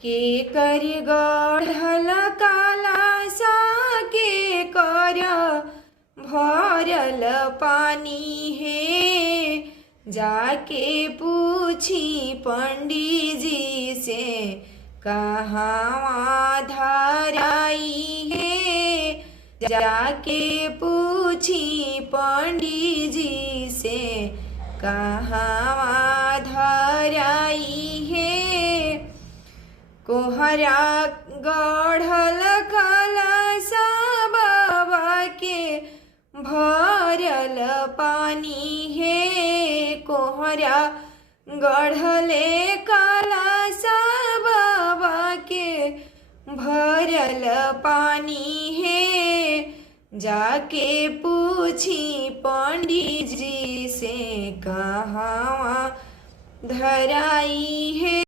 के कर गढ़ल कालासा के कर भरल पानी है। जाके पूछी पंडित जी से कहाँ धराई है। जाके पूछी पंडित जी से कहाँ धराई है। कोहरा गढ़ल कलशा बाबा के भरल पानी है। कोहरा गढ़ले कलशा बाबा के भरल पानी है। जाके पूछी पंडित जी से कहाँ धराई है।